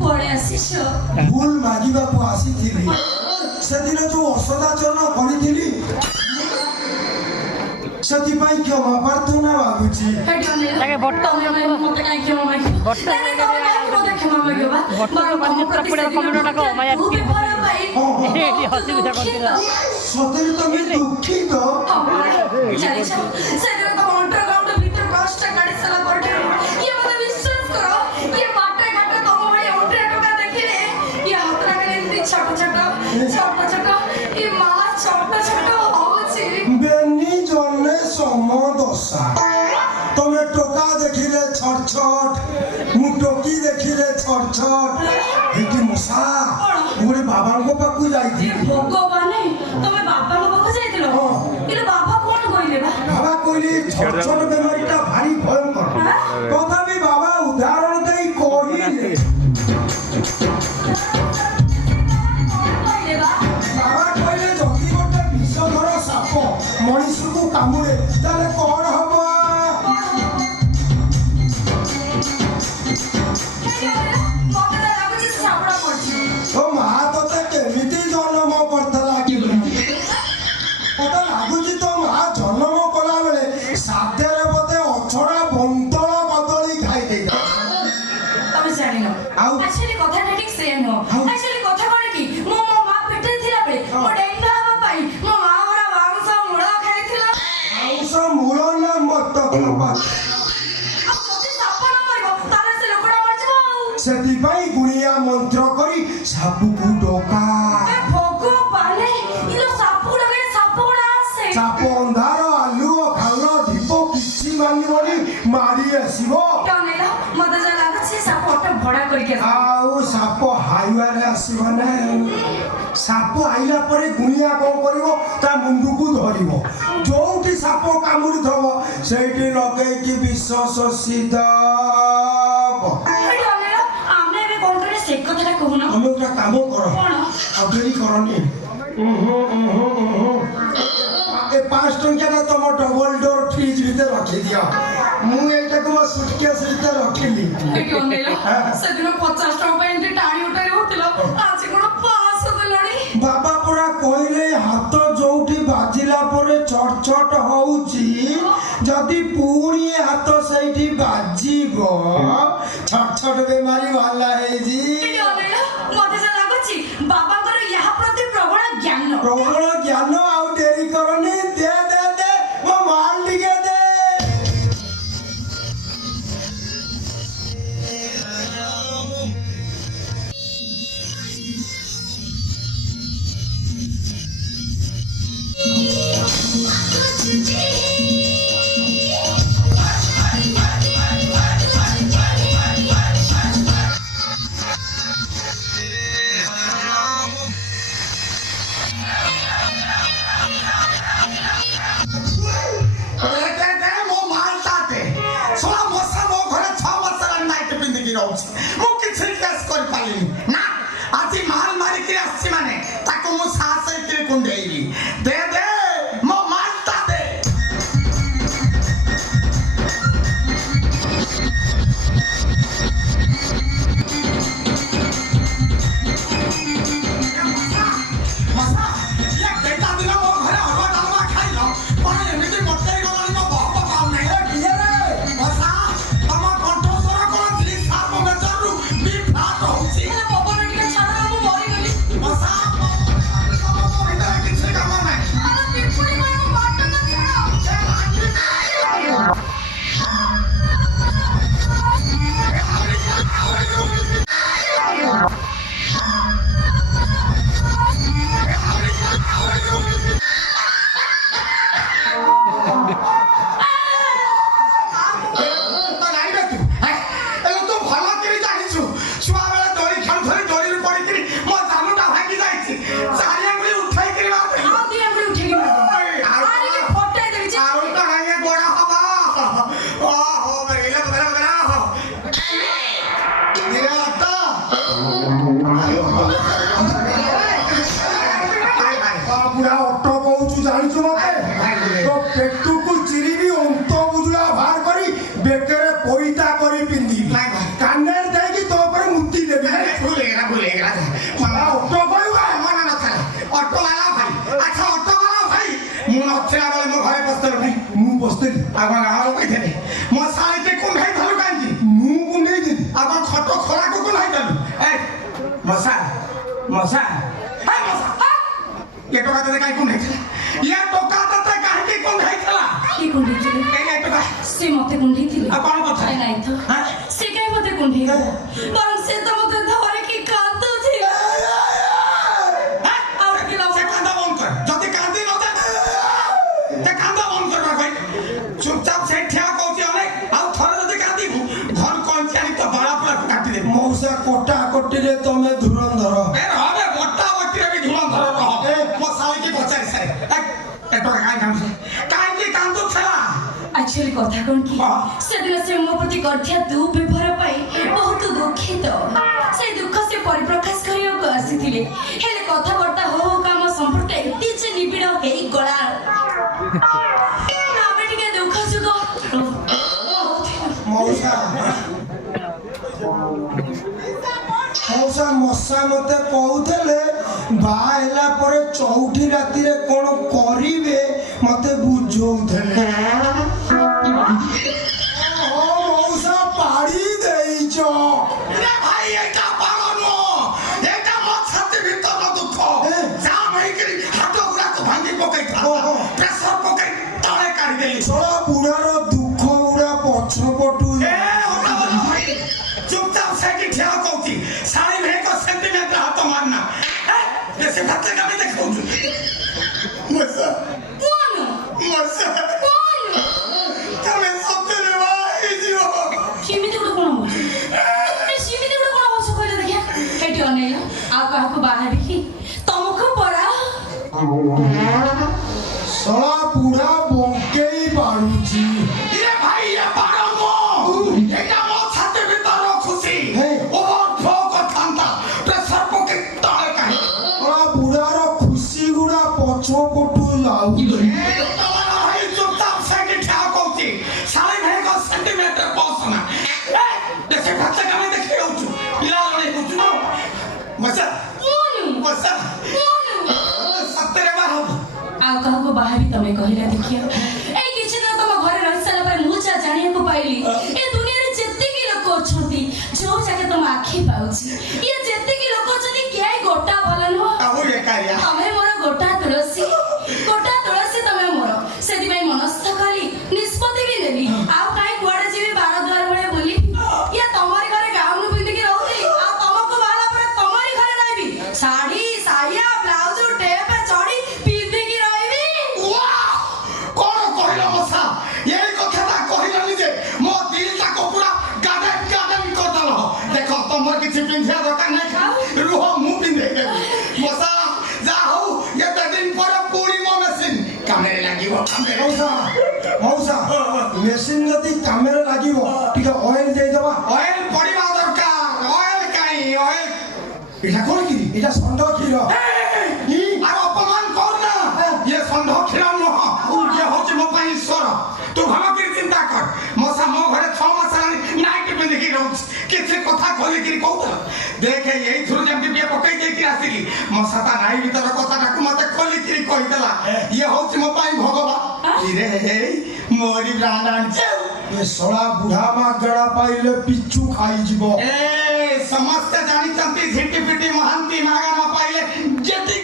କୁଆଡ଼େ ଆସିଛ? ଭୁଲ ମାଗିବାକୁ ଆସିଥିଲି। ସେଦିନ ଯୋଉ ଅସଦାଚରଣ କରିଥିଲି ସେଥିପାଇଁ କ୍ଷମା ପ୍ରାର୍ଥନା ମାଗୁଛି। ସତରେ ତମେ ଦୁଃଖିତ? বেনি জনে সমদশা। তুমি টোকা দেখিলে ছট ছট, মু টকি দেখিলে ছট ছট। এটি মশা গোটে বাবাঙ্ক পাখু যাইଥିଲି। ভগবানে তুমি বাবাଙ୍କ ପାଖକୁ ଯାଇଥିଲ? କିନ୍ତୁ ବାବା କଣ କହିଲେ? বাবা কইলে ছট ছট বেমারিটা ভারী ভয়ঙ্কর। তথাপি বাবা উদাহরণ দেই কহিলে বাবা কইলে যদি গোটে বিষধর সাপ মଣିষକୁ কামুড়ে তাহলে কଣ হব? তো মা তোতে কেমিতি জন্ম করতলা কি মতো লাগুଛି তো মা জন্ম কলা বেলে সাধ্যরে মতে অছড়া বন্তଳ কদଳୀ খাই দেই। ତମେ ଜାଣିନ ଆକ୍ଚୁଆଲି କଥାଟା ଠିକ ସେ ନୁହଁ। ଆକ୍ଚୁଆଲି କଥା କଣ କି ମୋ ମା ପେଟରେ ଥିଲା ବେଳେ ମୋ ଡେଙ୍ଗା ହବା ପାଇଁ ମୋ ମା ମୋର ମାଂସ ମୂଳ ଖାଇଥିଲା। ମାଂସ ମୂଳ ନା ମତ ଖାଇବା? ଆଉ ଯଦି ସାପ ନ ମରିବ ତାହେଲେ ସେ ଲୋକଟା ମରିଯିବ। ସେଥିପାଇଁ ଗୁଣିଆ ମନ୍ତ୍ର କରି ସାପକୁ ଡକା। ଭଗବାନେ ଇଲୋ ସାପ ଲଗେଇ ସାପ ଗୁଡା ଆସେ। ସାପ ଅନ୍ଧାର ଆଲୁଅ ଖାଲ ଦୀପ କିଛି ମାନିବନି ମାରି ଆସିବ। ମତେ ଯାହା ଲାଗୁଛି ସାପ ଅଟୋ ଭଡା କରିକି ଆଉ ସାପ ହାଇୱାରେ ଆସିବ ନା। ସାପ ଆଇଲା ପରେ ଗୁଣିଆ କଣ କରିବ? ତା ମୁଣ୍ଡକୁ ଧରିବ। ଯୋଉଠି ସାପ କାମୁଡିଥବ ସେଇଠି ଲଗେଇକି ବିଷ ଶୋଷିଦବ। ଆମେ ଏବେ କଣ କରିବା ସେ କଥାଟା କହୁନ। ତମେ ଗୋଟେ କାମ କର, ଆଉ ଡେରି କରନି। ଏ 5 ଟଙ୍କିଆଟା ତମ ଡବଲ ଡୋର ଫ୍ରିଜ ଭିତରେ ରଖିଦିଅ। ମୁଁ ଏଇଟାକୁ ମୋ ସୁଟକେସ ଭିତରେ ରଖିଲି। ସେଦିନ 50 ଟଙ୍କା ପାଇଁ ଏମିତି ଟାଣି ଉଠାଇ ହଉଥିଲା, ଆଜି କଣ 500 ଦେଲାଣି? ବାବା ପରା କହିଲେ ହାତ ଯୋଉଠି ବାଜିଲା ପରେ ଛଟ ଛଟ ହଉଛି, ଯଦି ପୁଣି ହାତ ସେଇଠି ବାଜିବ ଛଟ ଛଟ ବେମାରୀ ଭଲ ହେଇଛି। ମତେ ଯାହା ଲାଗୁଛି ବାବାଙ୍କର ଏହା ପ୍ରତି ପ୍ରବଳ ଜ୍ଞାନ। ପ୍ରବଳ ଜ୍ଞାନ। ଆଉ ଡେରି କରନି, ଦେ ଦେ ଦେ ମୋ ମାଲ ଟିକେ ଦେ। ମୁଁ କିଛି କେସ୍ କରିପାରିଲିନି ନା। ଆଜି ମାଲ ମାରିକି ଆସିଛି ମାନେ ତାକୁ ମୁଁ ସାହସ ହେଇକି କୁଣ୍ଡେଇବି। ଦେ ଦେ ମୋ ମାଲଟା ଦେ। ମଶା ଇଏ କେଇଟା ଦିନ ମୋ ଘରେ ଅରୁଆ ଡାଲମା ଖାଇଲ, କଣ ଏମିତି ମତେଇ ଗଲାଣି ମୋ ବହପ ପାଉନାହିଁ? ମଶା ତମ କଣ୍ଠସ୍ୱର କଣ बुढ़ा ऑटो बहुचु जानिछु मते तो पेटू को चिरीबी अंत बुजुला बाहर करी बेकरे पोईता करी पिंदी कान्नेर देकी तो पर मुक्ति देबी ମଶା ହେ ମଶା ଏ ଟୋକା ତତେ କାହିଁ କୁଣ୍ଡେଇଥିଲା ଏ ଟୋକା ତତେ କାହିଁକି କୁଣ୍ଡେଇଥିଲା କିଏ କୁଣ୍ଡେଇଥିଲେ? ଏ ଟୋକା ସେ ମତେ କୁଣ୍ଡେଇଥିଲେ। ଆଉ କଣ କଥା? ଆରେ ନାଇଁ ତ ସେ କାହିଁ ମତେ କୁଣ୍ଡେଇଥିଲା? ବରଂ ସେ ତ ମତେ ଧରିକି କାନ୍ଦୁଥିଲା। ଆଉ କି ଲାଭ? ସେ କାନ୍ଦ ବନ୍ଦ କର ଯଦି କାନ୍ଦି ନ ଦେ ତେ କାନ୍ଦ ବନ୍ଦ କରିବା କହି ଚୁପଚାପ ସେଠି ଠିଆ କହୁଛି ଅନେକ ଆଉ ଥରେ ଯଦି କାନ୍ଦିବୁ ଘର କଞ୍ଚି ଆଣି ତ ବାଳା ପୁରା କାଟିଦେବୁ ମଉସା କୋଟା କୋଟିରେ ତମେ ଧୁରନ୍ଧର। ଏ ରହବେ ମୋଟା ବଟିରେ ବି ଧୁରନ୍ଧର ରହ ମୋ ଶାଳିକି ପଚାରି ସାରେ ଏ ଟୋକା କାହିଁକି କାନ୍ଦୁଥିଲା ଆକ୍ଚୁଆଲି କଥା କଣ କି ହଁ। ସେଦିନ ସେ ମୋ ପ୍ରତି କରିଥିବା ଦୁର୍ବ୍ୟବହାର ପାଇଁ ବହୁତ ଦୁଃଖିତ। ସେ ଦୁଃଖ ସେ ପରିପ୍ରକାଶ କରିବାକୁ ଆସିଥିଲେ ହେଲେ କଥାବାର୍ତ୍ତା ହଉ ହଉ ଆମ ସମ୍ପର୍କ ଏତେ ଯେ ନିବିଡ଼ ହେଇଗଲା ନା ଆମେ ଟିକେ ଦୁଃଖ ସୁଖ ମଉସା ମଉସା ମଶା ମତେ କହୁଥିଲେ ବାହା ହେଲା ପରେ ଚଉଠି ରାତିରେ କଣ କରିବେ ମତେ ବୁଝଉଥିଲେ। ମଉସା ପାଡ଼ି ଦେଇଛ। रे भाई एटा पागल नो एटा मो छाती भीतर दुख जाम हेकरी हाथ गुरा को भांगी पकई था प्रेशर पकई तळे काढी देली ଶଳା ବୁଢାର ଦୁଃଖ ଗୁଡା ପଛପଟୁ ए ओटा भाई चुपचाप सेठी ठिया कहती साड़ी में को सेंटीमीटर हाथ मारना जैसे भात का भी देखो मसा କଣ मसा କଣ तमे सतेरे भाई जियो ସେମିତି ଗୋଟେ କଣ ହଉଛି ସେମିତି ଗୋଟେ କଣ ହଉଛି କହିଲେ ଦେଖିଆ ଏଠି ଅନେଇଲ ଆଉ କାହାକୁ ବାହାବି କି ତମକୁ ପରା ଶଳା ବୁଢା ବଙ୍କେଇ ପାରୁଛି। रे भाई ये पागल मो एटा मो छाती भीतर खुशी ओवर फ्लो करथांता प्रेशर पकई तळे काढी ଶଳା ବୁଢାର ଖୁସି ଗୁଡା ପଛପଟୁ ଯାଉଛି। ଆଉ କାହାକୁ ବାହାବି ତମେ କହିଲା ଦେଖିଆ ଏଇ କିଛି ଦିନ ତମ ଘରେ ରହି ସାରିଲା ପରେ ମୁଁ ଯାହା ଜାଣିବାକୁ ପାଇଲି ଏ ଦୁନିଆରେ ଯେତିକି ଲୋକ ଅଛନ୍ତି ଯୋଉ ଜାଗା ତମ ଆଖି ପାଉଛି ଇଏ ଯେତିକି ଲୋକ ଅଛନ୍ତି କିଏ ଗୋଟା ଭଲ ନୁହଁ ତମେ ମୋର ଗୋଟା ତୁଳସୀ ତମେ ମୋର ସେଥିପାଇଁ ମନସ୍ଥ କଲି ନିଷ୍ପତ୍ତି ବି ନେଲି ଆଉ କାହିଁ କୁଆଡେ ଯିବି ବାର ଦ୍ୱାର ଭଳିଆ ବୁଲି ଇଏ ତମରି ଘରେ ଗାଉନ ପିନ୍ଧିକି ରହୁଥିଲି ଆଉ ତମକୁ ବାହାରିଲା ପରେ ତମରି ଘରେ ରହିବି ଶାଢୀ ସାୟା ବ୍ଲାଉଜ ଟେପ ଚଢି ପିନ୍ଧିକି ରହିବି। କିଛି ପିନ୍ଧିବା ଦରକାର ନାହିଁ ରୁହ ମୁଁ ପିନ୍ଧେଇ ମଶା ଯାହା ହଉ ଏତେ ଦିନ ପରେ ପୁଣି ମୋ ମେସିନ୍ କାମରେ ଲାଗିବ ମଉସା ମେସିନ୍ ଯଦି କାମରେ ଲାଗିବ ଟିକେ ଅଏଲ ଦେଇଦବା। ଅଏଲ ପଡିବା ଦରକାର ଅଏଲ କାଇଁ ଅଏଲ ଏଇଟା କଣ କି ଏଇଟା ଷଣ୍ଢ କ୍ଷୀର। আর অপমান কর না ইয়ে ষণ্ଢ କ୍ଷୀର ନୁହଁ ଇଏ ହଉଛି ମୋ ପାଇଁ ଈଶ୍ୱର ତୁ ଭଲ କରି ଚିନ୍ତା କର ମଶା ମୋ ଘରେ 6 ମାସ ହେଲାଣି ନାଇଟ୍ ପିନ୍ଧିକି ରହୁଛି କିଛି କଥା ଖୋଲିକିରି କହୁଥିଲା ଦେଖେ ଏଇଥିରୁ ଯେମିତି ବିଏ ପକେଇ ଦେଇକି ଆସିଲି ମଶା ତା ନାଇ ଭିତର କଥାଟାକୁ ମତେ ଖୋଲିକିରି କହିଦେଲା ଇଏ ହଉଛି ମୋ ପାଇଁ ଭଗବାନ ଇରେ ମୋରି ପ୍ରାଣ ଆଣିଛି ଏ ଶଳା ବୁଢା ମାଗଣା ପାଇଲେ ପିଛୁ ଖାଇଯିବ।